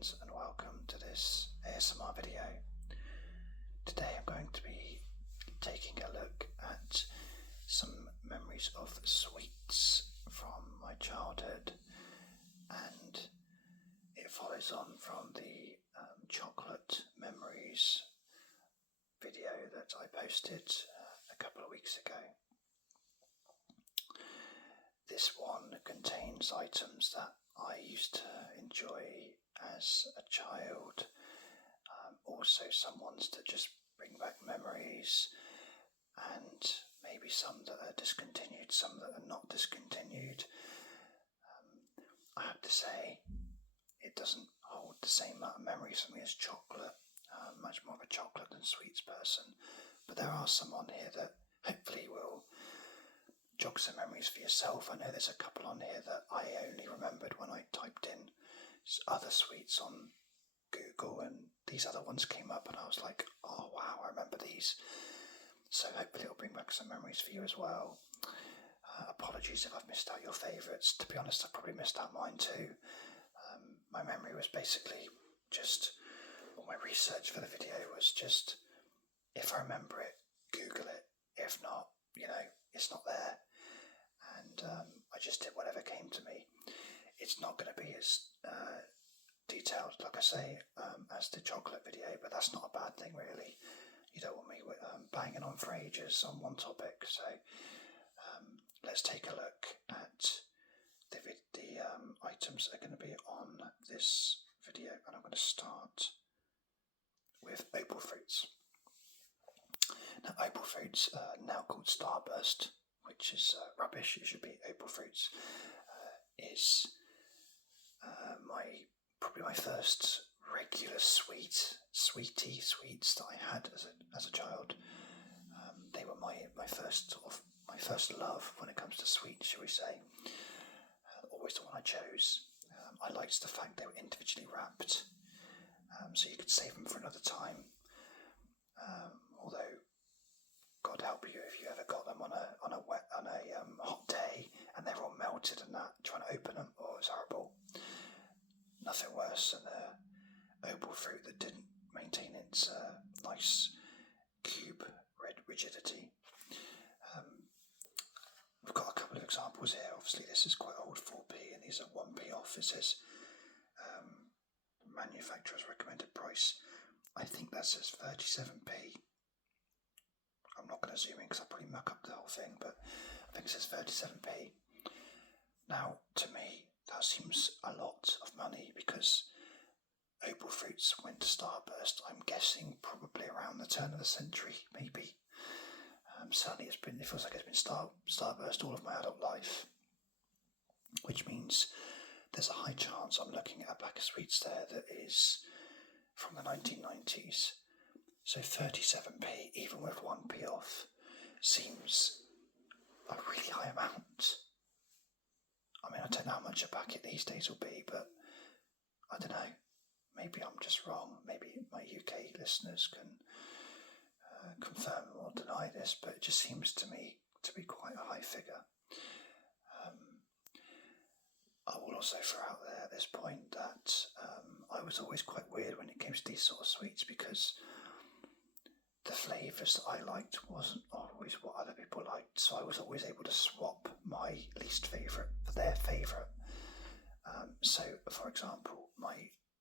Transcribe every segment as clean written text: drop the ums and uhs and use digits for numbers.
friends, and welcome to this ASMR video. Today I'm going to be taking a look at some memories of sweets from my childhood, and it follows on from the chocolate memories video that I posted a couple of weeks ago. This one contains items that I used to enjoy as a child, also some ones that just bring back memories, and maybe some that are discontinued, some that are not discontinued. I have to say, it doesn't hold the same amount of memories for me as chocolate. Much more of a chocolate than sweets person, but there are some on here that hopefully will jog some memories for yourself. I know there's a couple on here that I only remembered when I typed in other sweets on Google, and these other ones came up and I was like, oh wow, I remember these. So hopefully it'll bring back some memories for you as well. Apologies if I've missed out your favourites. To be honest, I probably missed out mine too. My memory was basically just, all my research for the video was just, if I remember it, Google it. If not, it's not there. And I just did whatever came to me. It's not going to be as detailed, like I say, as the chocolate video, but that's not a bad thing really. You don't want me banging on for ages on one topic. So let's take a look at the items that are going to be on this video, and I'm going to start with Opal Fruits. Now, Opal Fruits are now called Starburst, which is rubbish. It should be Opal Fruits. Is probably my first regular sweets that I had as a child. They were my first love when it comes to sweets, shall we say. Always the one I chose. I liked the fact they were individually wrapped, so you could save them for another time. Although, God help you if you ever got them on a hot day and they're all melted and that, trying to open them, oh, it was horrible. Nothing worse than an opal fruit that didn't maintain its nice cube red rigidity. We've got a couple of examples here. Obviously this is quite old, 4p, and these are 1p off. It says manufacturer's recommended price. I think that says 37p. I'm not going to zoom in because I'll probably muck up the whole thing, but I think it says 37p. Now, to me, that seems a lot of money because Opal Fruits went to Starburst, I'm guessing probably around the turn of the century, maybe. Certainly it feels like it's been Starburst all of my adult life, which means there's a high chance I'm looking at a pack of sweets there that is from the 1990s. So 37p, even with 1p off, seems a really high amount. I mean, I don't know how much a packet these days will be, but I don't know. Maybe I'm just wrong. Maybe my UK listeners can confirm or deny this, but it just seems to me to be quite a high figure. I will also throw out there at this point that I was always quite weird when it came to these sort of sweets, because the flavours that I liked wasn't always what other people liked, so I was always able to swap my least favourite for their favourite. So, for example,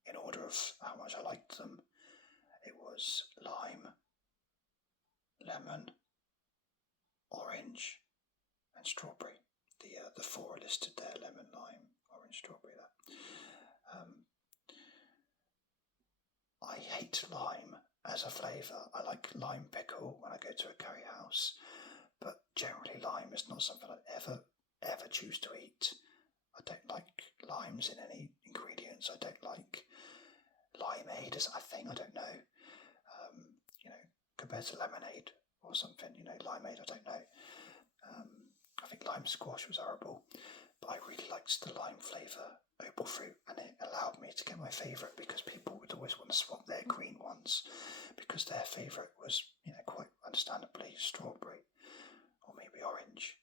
in order of how much I liked them, it was lime, lemon, orange, and strawberry. The four are listed there: lemon, lime, orange, strawberry. I hate lime as a flavour. I like lime pickle when I go to a curry house, but generally lime is not something I'd ever choose to eat. I don't like limes in any ingredients. I don't like limeade as a thing. I don't know. Compared to lemonade or something, limeade, I don't know. I think lime squash was horrible, but I really liked the lime flavour opal fruit, and it allowed me to get my favourite, because people would always want to swap their green ones because their favourite was, quite understandably strawberry or maybe orange.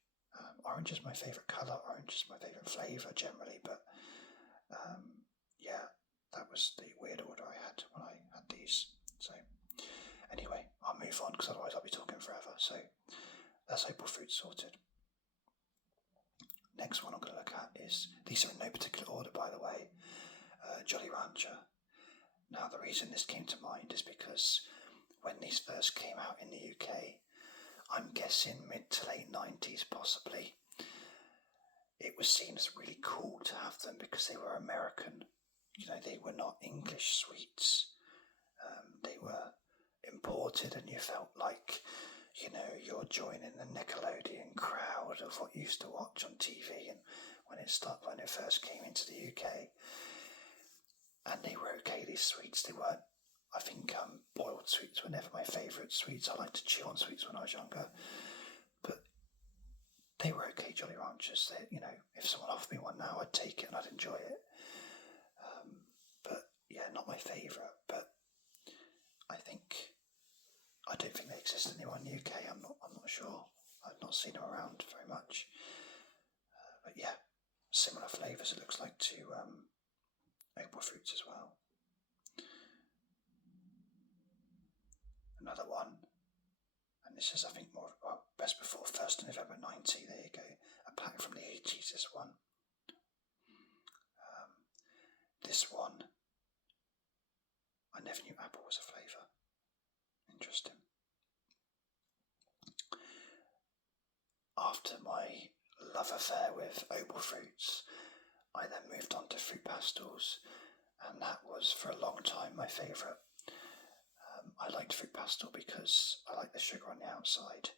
Orange is my favourite colour, orange is my favourite flavour generally, but that was the weird order I had when I had these. So anyway, I'll move on because otherwise I'll be talking forever. So that's April Fruits sorted. Next one I'm going to look at is, these are in no particular order by the way, Jolly Rancher. Now the reason this came to mind is because when these first came out in the UK, I'm guessing mid to late 90s possibly, it was seen as really cool to have them because they were American. They were not English sweets. They were imported, and you felt like, you're joining the Nickelodeon crowd of what you used to watch on TV. And when it first came into the UK, and they were okay. These sweets, they weren't. I think boiled sweets were never my favourite sweets. I liked to chew on sweets when I was younger, but they were okay. Jolly Ranchers. If someone offered me one now, I'd take it and I'd enjoy it. But yeah, not my favourite. But I don't think they exist anywhere in the UK. I'm not sure. I've not seen them around very much. But yeah, similar flavours. It looks like to April Fruits as well. Another one, and this is I think more best before 1st of November 90. There you go. A pack from the 80s. This one. This one, I never knew apple was a flavour. Interesting. After my love affair with April Fruits, I then moved on to Fruit Pastels, and that was for a long time my favourite. I liked Fruit Pastel because I liked the sugar on the outside.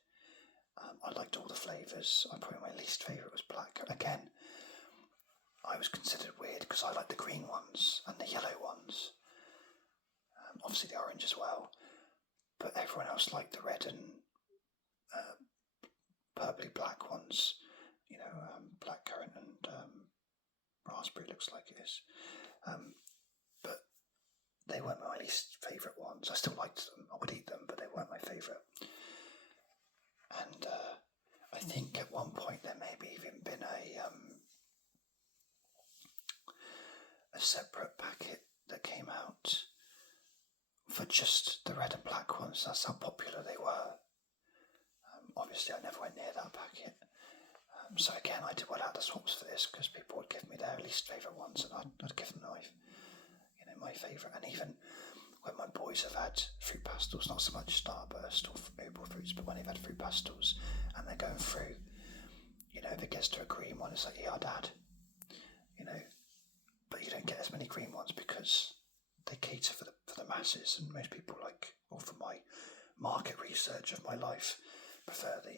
I liked all the flavours. Probably my least favourite was black. Again, I was considered weird because I liked the green ones and the yellow ones. Obviously the orange as well. But everyone else liked the red and purpley black ones. Blackcurrant and raspberry looks like it is. But they weren't my least favourite ones. I still liked them. I would eat them, but they weren't my favourite. And I think at one point there maybe even been a separate packet that came out for just the red and black ones. That's how popular they were. Obviously I never went near that packet. So again, I did well out the swaps for this because people would give me their least favourite ones, and I'd give them my favourite. And even when my boys have had Fruit Pastels, not so much Starburst or April Fruits, but when they've had Fruit Pastels and they're going through, if it gets to a green one, it's like, yeah, Dad, but you don't get as many green ones because they cater for the masses, and most people or from my market research of my life, prefer the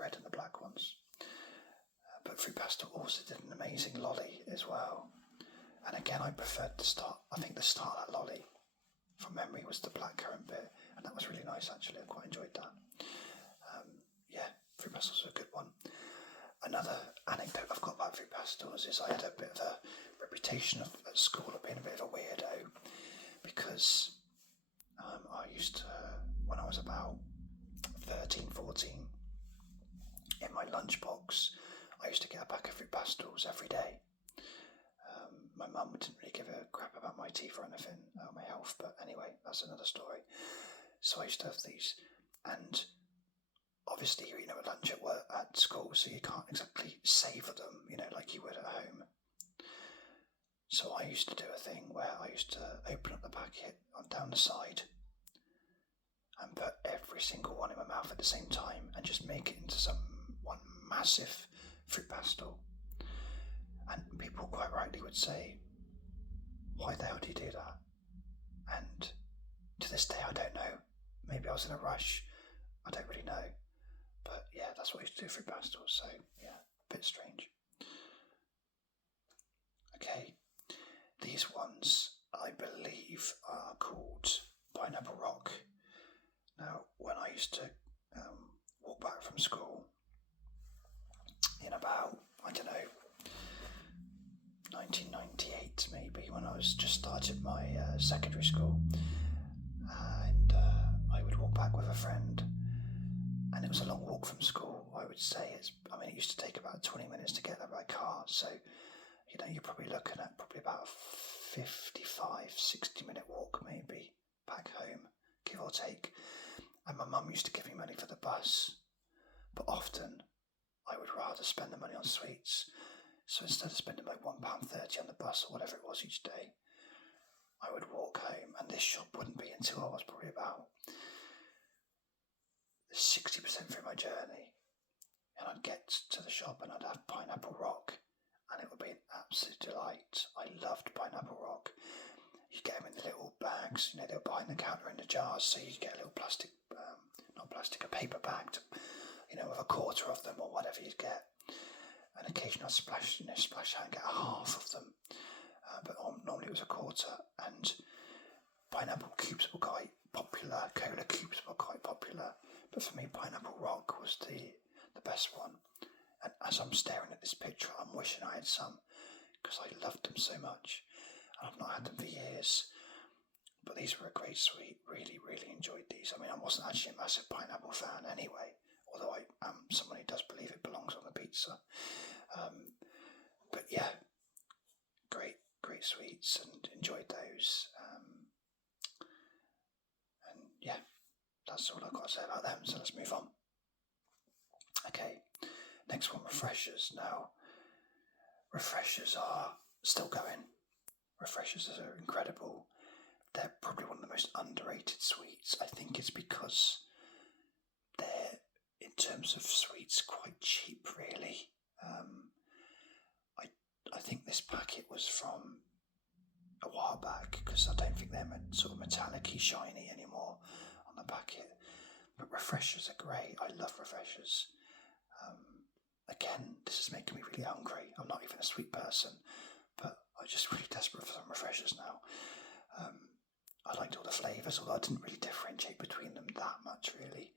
red and the black ones. But Fruit Pastel also did an amazing lolly as well. And again, I preferred the start. I think the start of that lolly, from memory, was the blackcurrant bit, and that was really nice actually. I quite enjoyed that. Fruit Pastels was a good one. Another anecdote I've got about Fruit Pastels is I had a bit of a reputation at school of being a bit of a weirdo because I used to, when I was about 13, 14, in my lunchbox, I used to get a pack of Fruit Pastels every day. My mum didn't really give a crap about my teeth or anything, or my health, but anyway, that's another story. So I used to have these, and obviously you're at lunch at school, so you can't exactly savour them, like you would at home. So I used to do a thing where I used to open up the packet down the side and put every single one in my mouth at the same time and just make it into one massive Fruit Pastel. And people quite rightly would say, why the hell do you do that? And to this day I don't know. Maybe I was in a rush. I don't really know. But yeah, that's what I used to do for Fruit Pastels. So yeah, a bit strange. Okay, these ones I believe are called Pineapple Rock. Now, when I used to walk back from school in about, 1998 maybe, when I was just started my secondary school, and I would walk back with a friend, and it was a long walk from school. I would say it used to take about 20 minutes to get there by car, so you're probably looking at probably about 50 55-60 minute walk maybe back home, give or take. And my mum used to give me money for the bus, but often I would rather spend the money on sweets. So instead of spending like £1.30 on the bus or whatever it was each day, I would walk home, and this shop wouldn't be until I was probably about 60% through my journey. And I'd get to the shop and I'd have Pineapple Rock, and it would be an absolute delight. I loved Pineapple Rock. You get them in the little bags, they were behind the counter in the jars, so you get a little plastic, a paper bag, with a quarter of them or whatever you'd get. And occasionally I'd splash out and get a half of them. But normally it was a quarter, and pineapple cubes were quite popular, cola cubes were quite popular, but for me Pineapple Rock was the best one. And as I'm staring at this picture, I'm wishing I had some, because I loved them so much, and I've not had them for years. But these were a great sweet, really, really enjoyed these. I mean, I wasn't actually a massive pineapple fan anyway, although I am someone who does believe it belongs on the pizza. But yeah, great sweets, and enjoyed those. And yeah, that's all I've got to say about them, so let's move on. Okay, next one, refreshers. Now, refreshers are still going. Refreshers are incredible. They're probably one of the most underrated sweets. I think it's because they're, in terms of sweets, quite cheap, really. I think this packet was from a while back, because I don't think they're sort of metallic-y, shiny anymore on the packet. But refreshers are great. I love refreshers. Again, this is making me really hungry. I'm not even a sweet person, but I'm just really desperate for some refreshers now. I liked all the flavours, although I didn't really differentiate between them that much, really.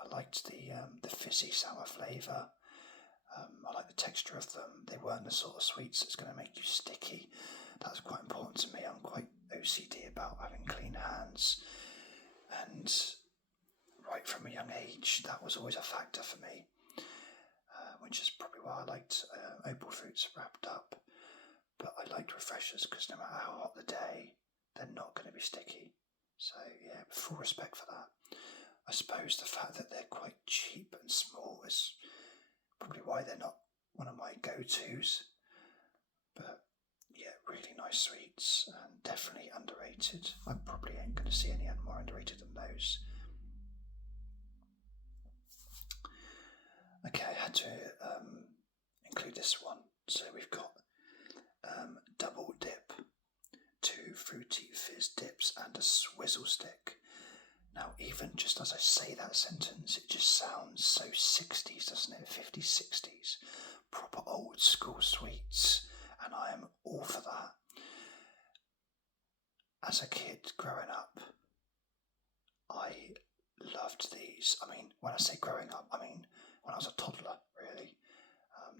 I liked the fizzy sour flavour. I like the texture of them. They weren't the sort of sweets that's going to make you sticky. That's quite important to me. I'm quite OCD about having clean hands, and right from a young age, that was always a factor for me, which is probably why I liked Opal Fruits wrapped up. But I liked refreshers because no matter how hot the day, they're not going to be sticky. So yeah, full respect for that. I suppose the fact that they're quite cheap and small is probably why they're not one of my go-tos. But yeah, really nice sweets, and definitely underrated. I probably ain't going to see any more underrated than those. Okay, I had to include this one. So we've got Double Dip, 2 Fruity Fizz dips and a Swizzle stick. Now, even just as I say that sentence, it just sounds so 60s, doesn't it? 50s, 60s. Proper old school sweets, and I am all for that. As a kid growing up, I loved these. I mean, when I say growing up, I mean when I was a toddler, really.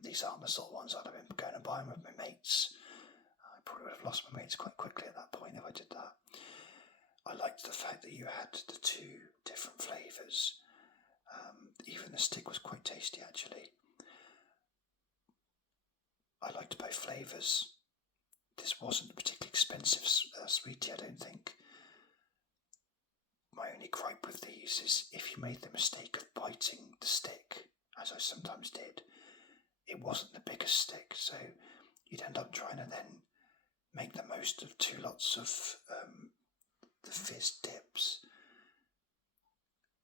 These aren't the sort of ones I'd have been going and buying with my mates. I probably would have lost my mates quite quickly at that point if I did that. I liked the fact that you had the 2 different flavours. Even the stick was quite tasty, actually. I liked both flavours. This wasn't a particularly expensive sweetie, I don't think. My only gripe with these is if you made the mistake of biting the stick, as I sometimes did, it wasn't the biggest stick, so you'd end up trying to then make the most of 2 lots of the fizz dips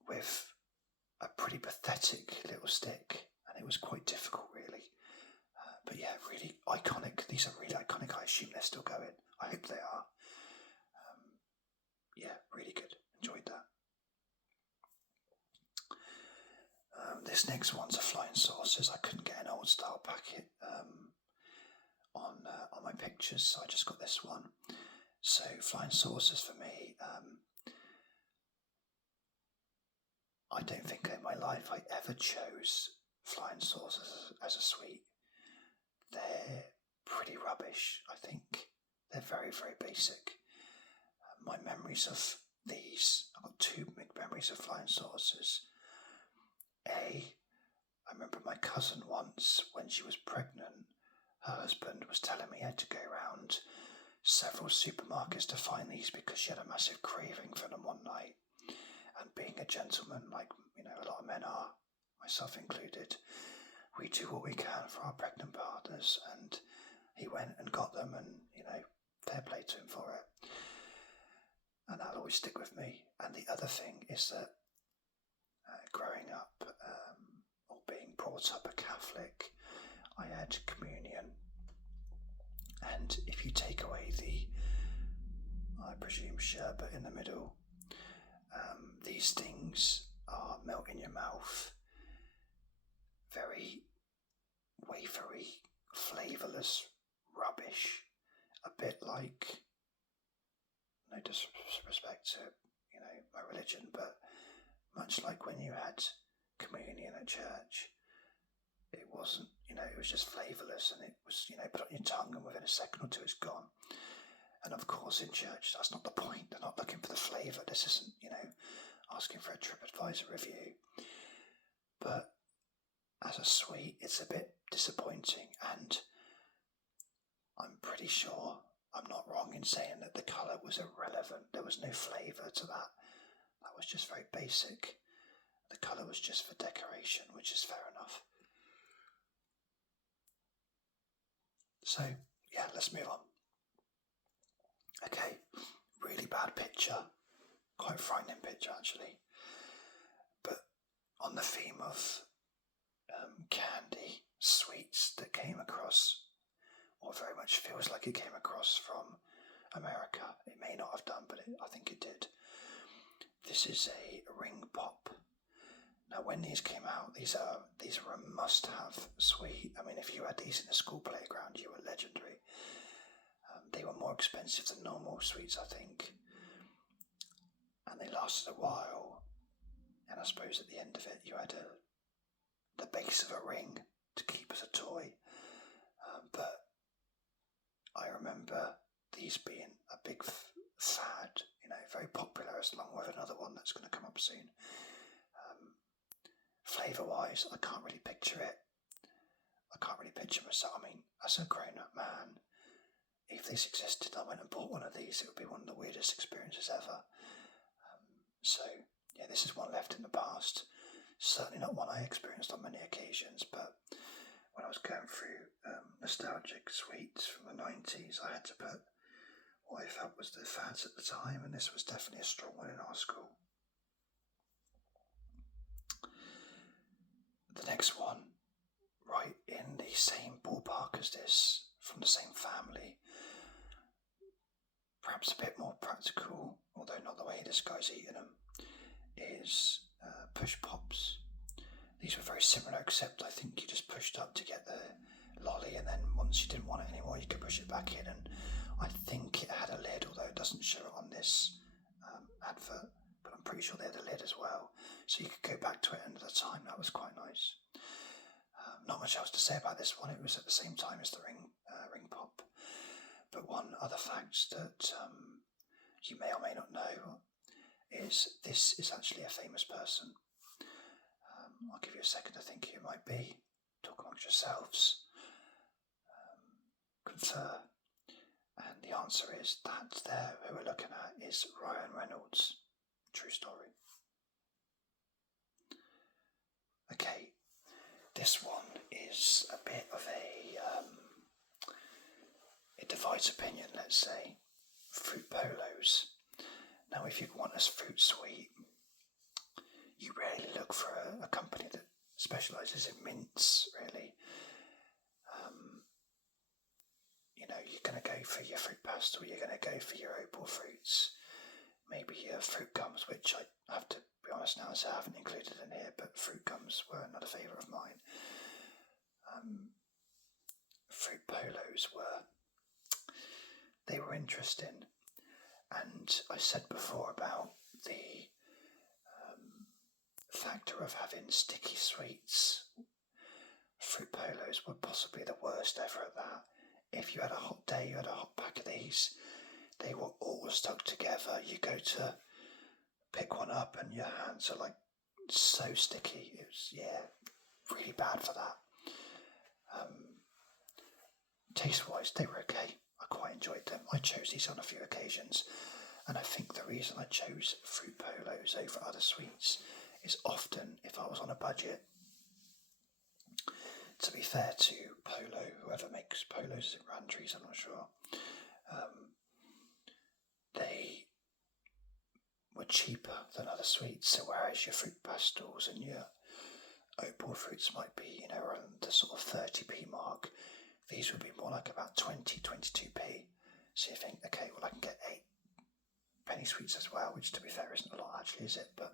with a pretty pathetic little stick, and it was quite difficult, really. But yeah, really iconic. These are really iconic. I assume they're still going. I hope they are. Yeah, really good. Enjoyed that. This next one's a Flying Saucers. I couldn't get an old style packet on my pictures, so I just got this one. So Flying Saucers for me, I don't think in my life I ever chose Flying Saucers as a sweet. They're pretty rubbish, I think. They're very, very basic. My memories of these, I've got 2 big memories of Flying Saucers. I remember my cousin once, when she was pregnant, her husband was telling me he had to go around several supermarkets to find these because she had a massive craving for them one night. And being a gentleman, like a lot of men are, myself included, we do what we can for our pregnant partners. And he went and got them, and fair play to him for it. And that'll always stick with me. And the other thing is that growing up, or being brought up a Catholic, I had communion. And if you take away the, I presume, sherbet in the middle, these things are melt in your mouth, very wafery, flavourless rubbish, a bit like, no disrespect to my religion, but much like when you had communion at church. It wasn't, it was just flavourless, and it was, put on your tongue, and within a second or two it's gone. And of course in church, that's not the point. They're not looking for the flavour. This isn't, asking for a TripAdvisor review. But as a sweet, it's a bit disappointing, and I'm pretty sure I'm not wrong in saying that the colour was irrelevant. There was no flavour to that. That was just very basic. The colour was just for decoration, which is fair enough. So, yeah, let's move on. Okay, really bad picture. Quite frightening picture, actually. But on the theme of candy, sweets that came across, or very much feels like it came across from America. It may not have done, but I think it did. This is a ring pop. Now, when these came out, these were a must-have sweet. I mean, if you had these in the school playground, you were legendary. They were more expensive than normal sweets, I think, and they lasted a while. And I suppose at the end of it, you had the base of a ring to keep as a toy. But I remember these being a big fad, very popular, along with another one that's going to come up soon. Flavour-wise, I can't really picture it. I can't really picture myself. I mean, as a grown-up man, if this existed, I went and bought one of these. It would be one of the weirdest experiences ever. So, yeah, this is one left in the past. Certainly not one I experienced on many occasions, but when I was going through nostalgic sweets from the 90s, I had to put what I felt was the fads at the time, and this was definitely a strong one in our school. The next one, right in the same ballpark as this, from the same family, perhaps a bit more practical, although not the way this guy's eating them, is Push Pops. These were very similar, except I think you just pushed up to get the lolly, and then once you didn't want it anymore, you could push it back in, and I think it had a lid, although it doesn't show it on this advert, but I'm pretty sure they had a lid as well, so you could go back to it another time. That was quite nice. Not much else to say about this one. It was at the same time as the ring pop. But one other fact that you may or may not know is this is actually a famous person. I'll give you a second to think who it might be. Talk amongst yourselves. Confer. And the answer is that there who we're looking at is Ryan Reynolds. True story. Okay, this one is a bit of it divides opinion, let's say. Fruit polos. Now, if you want a fruit sweet, you rarely look for a company that specialises in mints, really. You're going to go for your fruit pastel, you're going to go for your opal fruits, maybe your fruit gums, which I have to be honest now, so I haven't included in here, but fruit gums were another favourite of mine. Fruit polos they were interesting, and I said before about the factor of having sticky sweets. Fruit polos were possibly the worst ever at that. If you had a hot day, you had a hot pack of these, they were all stuck together. You go to pick one up and your hands are like so sticky. It was, really bad for that. Taste-wise, they were okay. I quite enjoyed them. I chose these on a few occasions, and I think the reason I chose fruit polos over other sweets is often if I was on a budget. To be fair to Polo, whoever makes polos in Rantries, I'm not sure, they were cheaper than other sweets. So whereas your fruit pastels and your opal fruits might be, around the sort of 30p mark, these would be more like about 22p. So you think, okay, well I can get 8 penny sweets as well, which to be fair isn't a lot actually, is it? But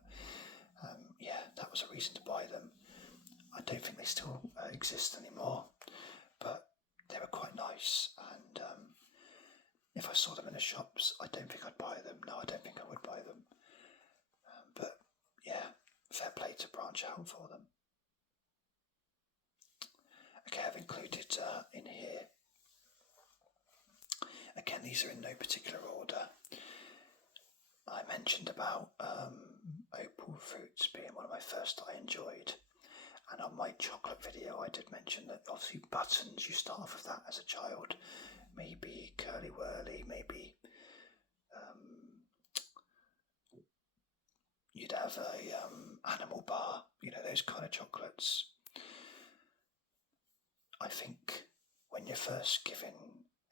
yeah, that was a reason to buy them. I don't think they still exist anymore, but they were quite nice, and if I saw them in the shops, I don't think I'd buy them. No, I don't think I would buy them. But yeah, fair play to branch out for them. Okay, I've included in here, again, these are in no particular order. I mentioned about opal fruits being one of my first I enjoyed. And on my chocolate video, I did mention that obviously buttons, you start off with that as a child. Maybe Curly Whirly, maybe you'd have a Animal Bar, those kind of chocolates. I think when you're first giving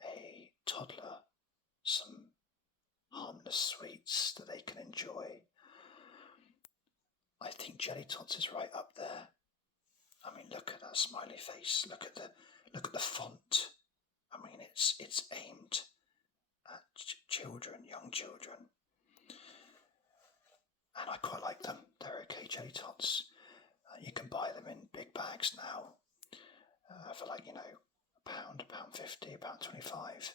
a toddler some harmless sweets that they can enjoy, I think Jelly Tots is right up there. I mean, look at that smiley face. Look at the font. I mean, it's aimed at children, young children, and I quite like them. They're okay Jelly Tots. You can buy them in big bags now for like £1, £1.50, £1.25.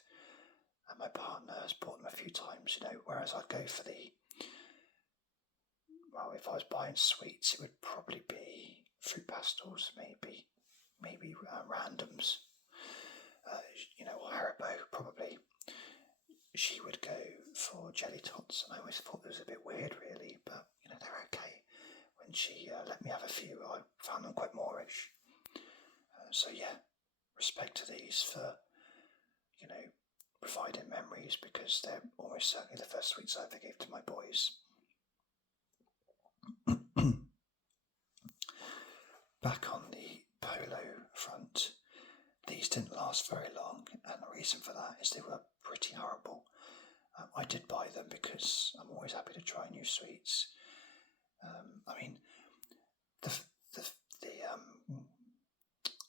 And my partner has bought them a few times. Whereas I'd go for if I was buying sweets, it would probably be fruit pastels, maybe randoms, or Haribo probably. She would go for Jelly Tots, and I always thought it was a bit weird, really, but they're okay. When she let me have a few, I found them quite moreish. So yeah, respect to these for providing memories, because they're almost certainly the first sweets I ever gave to my boys. Back on the Polo front, these didn't last very long, and the reason for that is they were pretty horrible. I did buy them because I'm always happy to try new sweets. I mean, the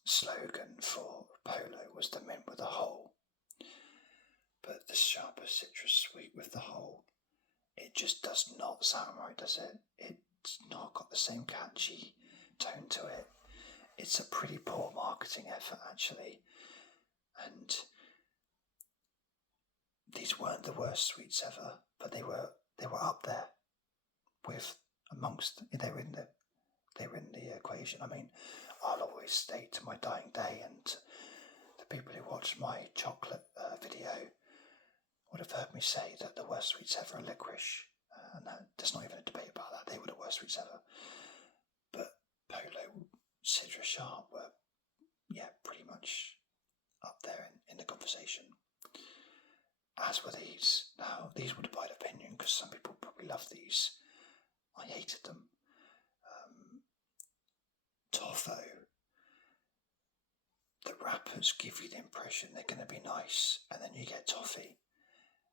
slogan for Polo was the mint with a hole, but the sharper citrus sweet with the hole, it just does not sound right, does it? It's not got the same catchy tone to it. It's a pretty poor marketing effort, actually, and these weren't the worst sweets ever, but they were up there with they were in the equation. I mean, I'll always state to my dying day, and the people who watched my chocolate video would have heard me say that the worst sweets ever are licorice, and there's not even a debate about that. They were the worst sweets ever. But Polo, Citrus Sharp were, pretty much up there in the conversation. As were these. Now, these were divided opinion, because some people probably love these. I hated them. Toffo, the wrappers give you the impression they're going to be nice, and then you get toffee,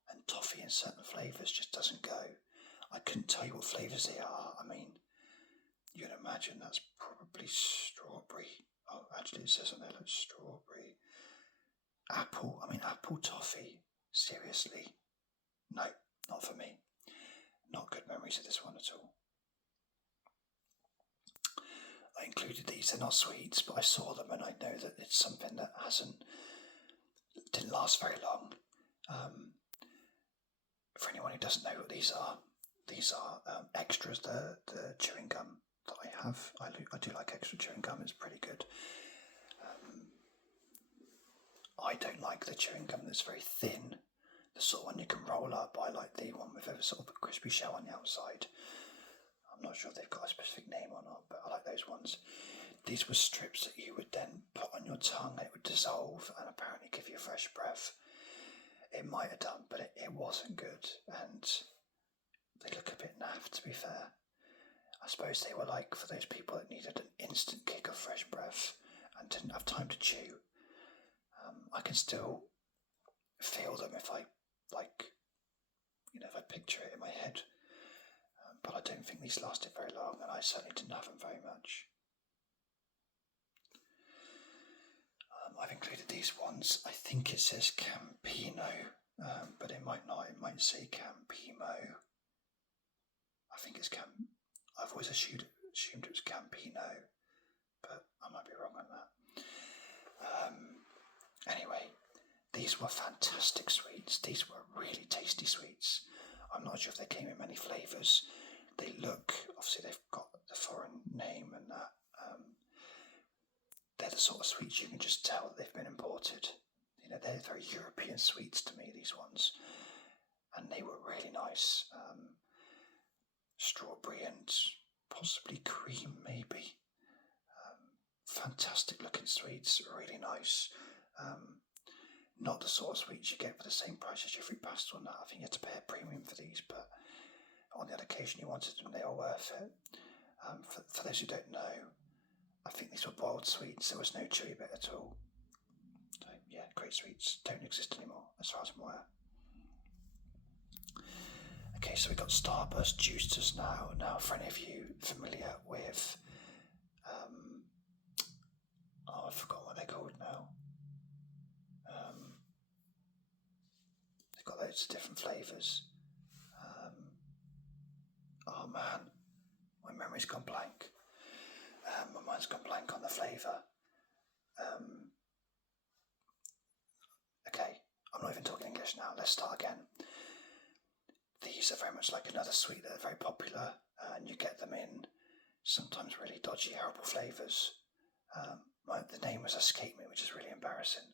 and toffee in certain flavours just doesn't go. I couldn't tell you what flavours they are. I mean, you can imagine that's probably strawberry. Oh, actually it says on there like strawberry. Apple. I mean, apple toffee. Seriously? No, not for me. Not good memories of this one at all. I included these. They're not sweets, but I saw them and I know that it's something that didn't last very long. For anyone who doesn't know what these are extras. The chewing gum that I have. I do like extra chewing gum. It's pretty good. I don't like the chewing gum that's very thin, the sort of one you can roll up. I like the one with a sort of a crispy shell on the outside. I'm not sure if they've got a specific name or not, but I like those ones. These were strips that you would then put on your tongue. It would dissolve and apparently give you fresh breath. It might have done, but it wasn't good, and they look a bit naff, to be fair. I suppose they were like for those people that needed an instant kick of fresh breath and didn't have time to chew. I can still feel them if I if I picture it in my head. But I don't think these lasted very long, and I certainly didn't have them very much. I've included these ones. I think it says Campino, but it might not. It might say Campimo. I think it's I've always assumed it was Campino, but I might be wrong on that. Anyway, these were fantastic sweets. These were really tasty sweets. I'm not sure if they came in many flavours. They look, obviously they've got the foreign name and that. They're the sort of sweets you can just tell that they've been imported. They're very European sweets to me, these ones. And they were really nice. Strawberry and possibly cream, maybe. Fantastic looking sweets, really nice. Not the sort of sweets you get for the same price as your fruit pastel and that. I think you had to pay a premium for these, but on the odd occasion you wanted them, they were worth it. For those who don't know, I think these were boiled sweets. There was no chewy bit at all. So, yeah, great sweets don't exist anymore, as far as I'm aware. Okay, so we've got Starburst Juicers now. Now, for any of you familiar with, I've forgotten what they're called now. They've got loads of different flavours. Oh man, my memory's gone blank. My mind's gone blank on the flavour. Okay, I'm not even talking English now. Let's start again. These are very much like another sweet that are very popular, and you get them in sometimes really dodgy, horrible flavours. The name has escaped me, which is really embarrassing.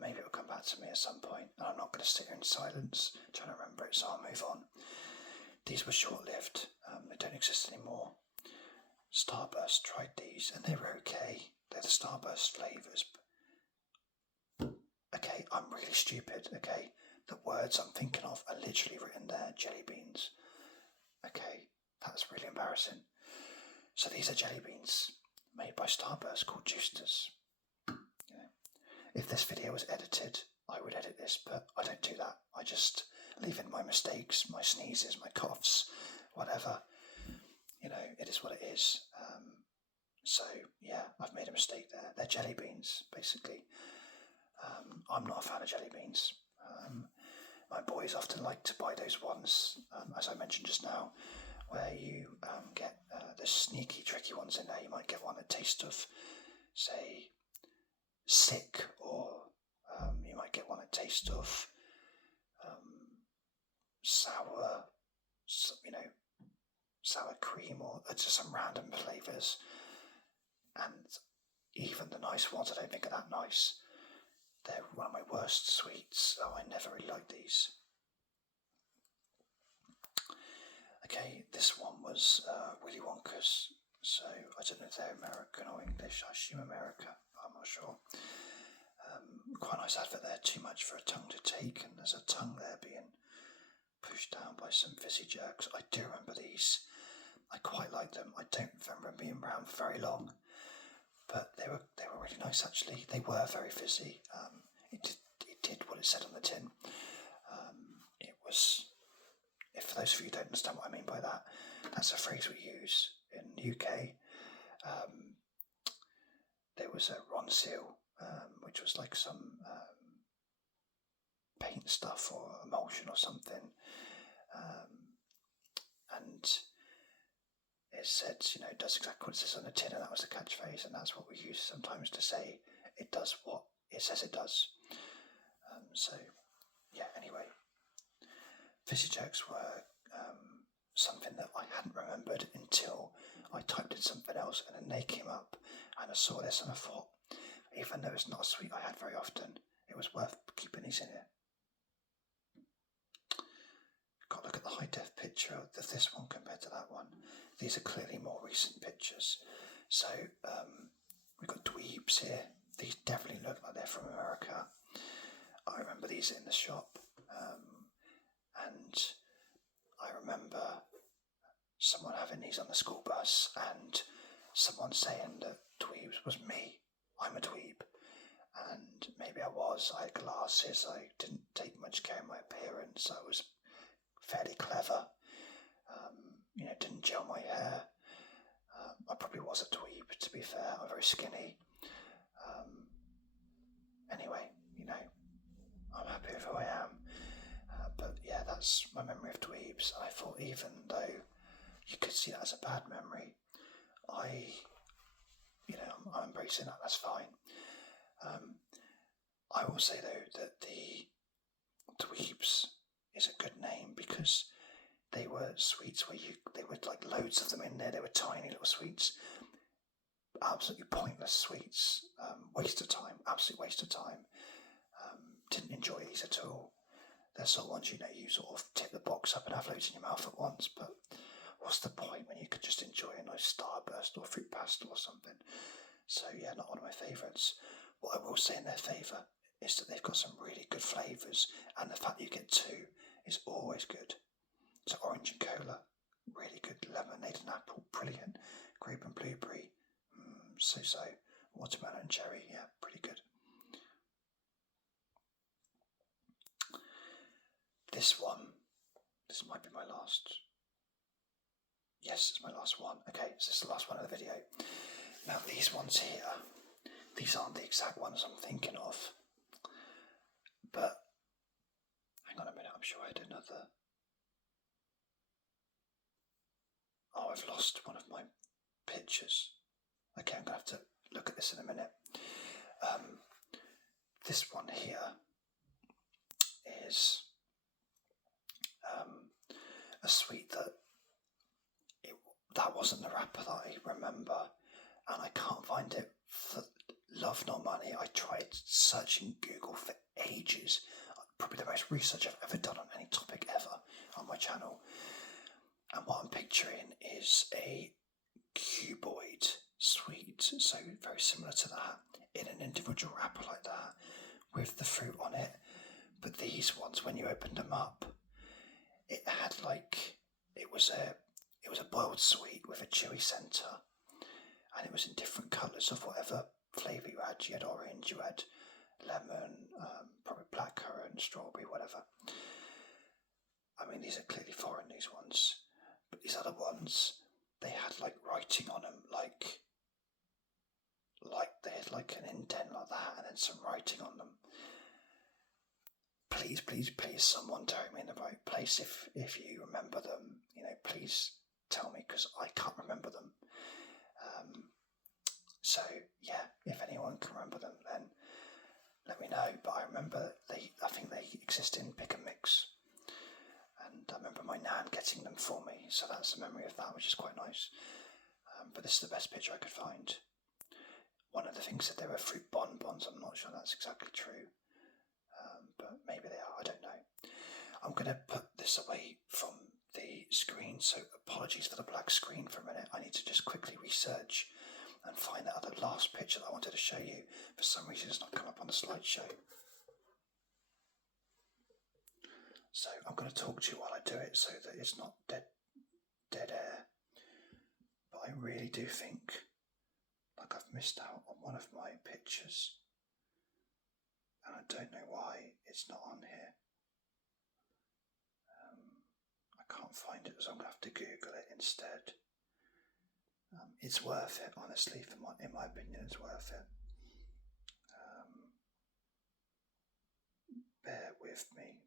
Maybe it'll come back to me at some point, and I'm not going to sit here in silence trying to remember it, so I'll move on. These were short-lived. They don't exist anymore. Starburst tried these, and they were okay. They're the Starburst flavours. Okay, I'm really stupid, okay? The words I'm thinking of are literally written there, jelly beans. Okay, that's really embarrassing. So these are jelly beans made by Starburst called Juicers. If this video was edited, I would edit this, but I don't do that. I just leave in my mistakes, my sneezes, my coughs, whatever. It is what it is. So, yeah, I've made a mistake there. They're jelly beans, basically. I'm not a fan of jelly beans. My boys often like to buy those ones, as I mentioned just now, where you get the sneaky, tricky ones in there. You might get one that tastes of, say, sick, or you might get one that tastes of sour, sour cream, or just some random flavours. And even the nice ones, I don't think are that nice. They're one of my worst sweets, so I never really liked these. Okay, this one was Willy Wonka's, so I don't know if they're American or English. I assume America, I'm not sure. Quite nice advert there, too much for a tongue to take, and there's a tongue there being pushed down by some fizzy jerks. I do remember these. I quite like them. I don't remember being around for very long, but they were really nice actually. They were very fizzy. It did what it said on the tin. It was, if for those of you who don't understand what I mean by that, that's a phrase we use in the UK. There was a Ronseal, which was like some paint stuff or emulsion or something, and it said, it does exactly what it says on the tin, and that was the catchphrase, and that's what we use sometimes to say it does what it says it does. So, yeah, anyway. Fizzy jerks were something that I hadn't remembered until I typed in something else, and then they came up, and I saw this, and I thought, even though it's not a sweet I had very often, it was worth keeping these in here. Got to look at the high-def picture of this one compared to that one. These are clearly more recent pictures. So we've got dweebs here. These definitely look like they're from America. I remember these in the shop, and I remember someone having these on the school bus and someone saying that dweebs was me. I'm a dweeb. And maybe I was. I had glasses. I didn't take much care of my appearance. I was fairly clever. Didn't gel my hair. I probably was a dweeb, to be fair. I'm very skinny. Anyway, I'm happy with who I am. But yeah, that's my memory of dweebs. And I thought, even though you could see that as a bad memory, I'm embracing that. That's fine. I will say though that the dweebs is a good name because they were sweets where they were like loads of them in there. They were tiny little sweets, absolutely pointless sweets, waste of time, absolute waste of time. Didn't enjoy these at all. They're sort of ones you sort of tip the box up and have loads in your mouth at once, but what's the point when you could just enjoy a nice starburst or fruit pastel or something? So yeah, not one of my favourites. What I will say in their favour is that they've got some really good flavours, and the fact that you get two is always good. So orange and cola, really good. Lemonade and apple, brilliant. Grape and blueberry, so-so. Watermelon and cherry, yeah, pretty good. This might be my last. Yes, it's my last one. Okay, so this is the last one of the video. Now these ones here, these aren't the exact ones I'm thinking of. But, hang on a minute, I'm sure I had another. Oh, I've lost one of my pictures. Okay, I'm going to have to look at this in a minute. This one here is a sweet that wasn't the wrapper that I remember, and I can't find it for love nor money. I tried searching Google for ages, probably the most research I've ever done on any topic ever on my channel, and what I'm picturing is a cuboid sweet, so very similar to that, in an individual wrapper like that, with the fruit on it. But these ones, when you opened them up, it had it was a boiled sweet with a chewy centre, and it was in different colours of whatever flavour you had. You had orange, you had lemon, probably blackcurrant, strawberry, whatever. I mean, these are clearly foreign, these ones, but these other ones, they had writing on them, like they had an indent like that, and then some writing on them. Please, someone direct me in the right place if you remember them. Please tell me, because I can't remember them. So yeah, if anyone can remember them, then let me know. But I remember I think they exist in Pick and Mix, and I remember my nan getting them for me. So that's a memory of that, which is quite nice. But this is the best picture I could find. One of the things said they were fruit bonbons. I'm not sure that's exactly true. But maybe they are, I don't know. I'm going to put this away from the screen, so apologies for the black screen for a minute. I need to just quickly research and find that other last picture that I wanted to show you. For some reason it's not come up on the slideshow. So I'm going to talk to you while I do it so that it's not dead air. But I really do think I've missed out on one of my pictures. And I don't know why it's not on here. I can't find it, so I'm going to have to Google it instead. It's worth it, honestly, in my opinion, it's worth it. Bear with me.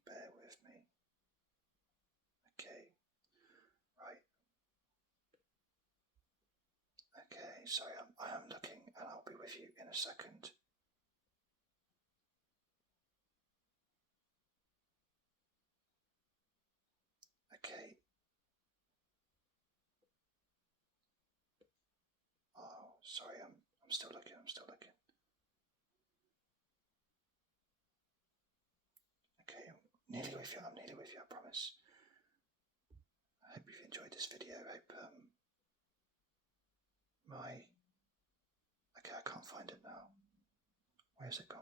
Okay, right. Okay, sorry, I am looking, and I'll be with you in a second. Okay. Oh, sorry, I'm still looking. Okay, I'm nearly with you, I promise. I hope you've enjoyed this video. I hope, okay, I can't find it now. Where's it gone?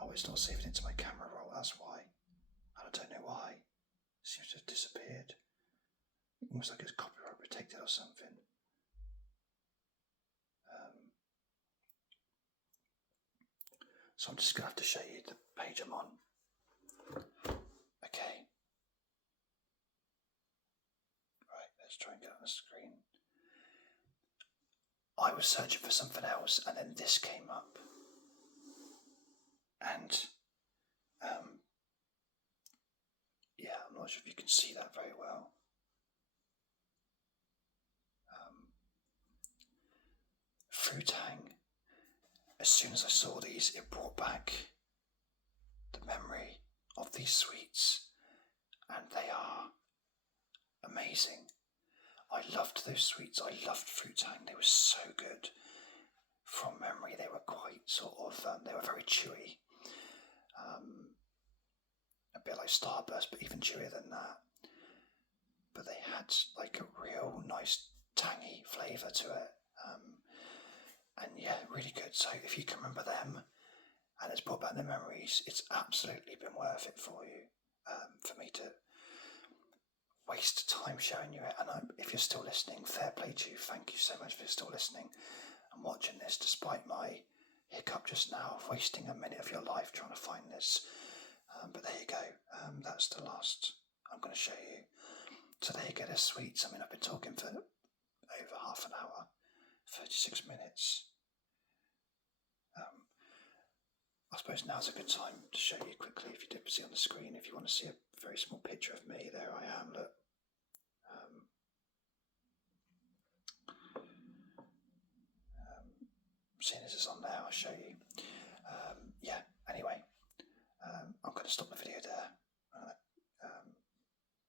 Oh, it's not saving into my camera roll, that's why. And I don't know why. It seems to have disappeared. Almost like it's copyright protected or something. So I'm just going to have to show you the page I'm on. Okay. Right, let's try and get on the screen. I was searching for something else and then this came up. And yeah, I'm not sure if you can see that very well. Fruitang. As soon as I saw these, it brought back the memory of these sweets, and they are amazing. I loved those sweets. I loved Fruitang. They were so good. From memory, they were quite sort of, they were very chewy. A bit like Starburst, but even chewier than that. But they had like a real nice tangy flavour to it. And yeah, really good. So if you can remember them and it's brought back the memories, it's absolutely been worth it for you. For me to waste time showing you it. And if you're still listening, fair play to you. Thank you so much for still listening and watching this, despite my hiccup just now of wasting a minute of your life trying to find this. But there you go. That's the last I'm going to show you. So there you go, the sweets. I mean, I've been talking for over half an hour, 36 minutes. I suppose now's a good time to show you quickly, if you did see on the screen, if you want to see a very small picture of me, there I am, look. Seeing as it's on there, I'll show you. Yeah, anyway, I'm going to stop the video there.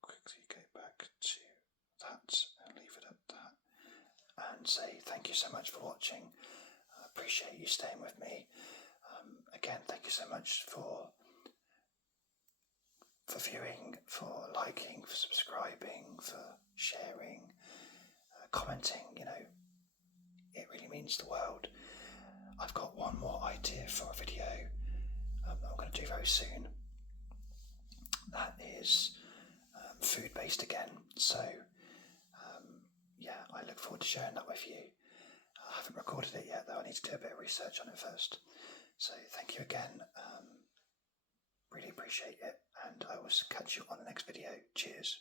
Quickly go back to that and leave it at that. And say thank you so much for watching. I appreciate you staying with me. Again, thank you so much for viewing, for liking, for subscribing, for sharing, commenting. You know, it really means the world. I've got one more idea for a video that I'm going to do very soon. That is food based again. So yeah, I look forward to sharing that with you. I haven't recorded it yet though. I need to do a bit of research on it first. So thank you again. Really appreciate it, and I will catch you on the next video. Cheers.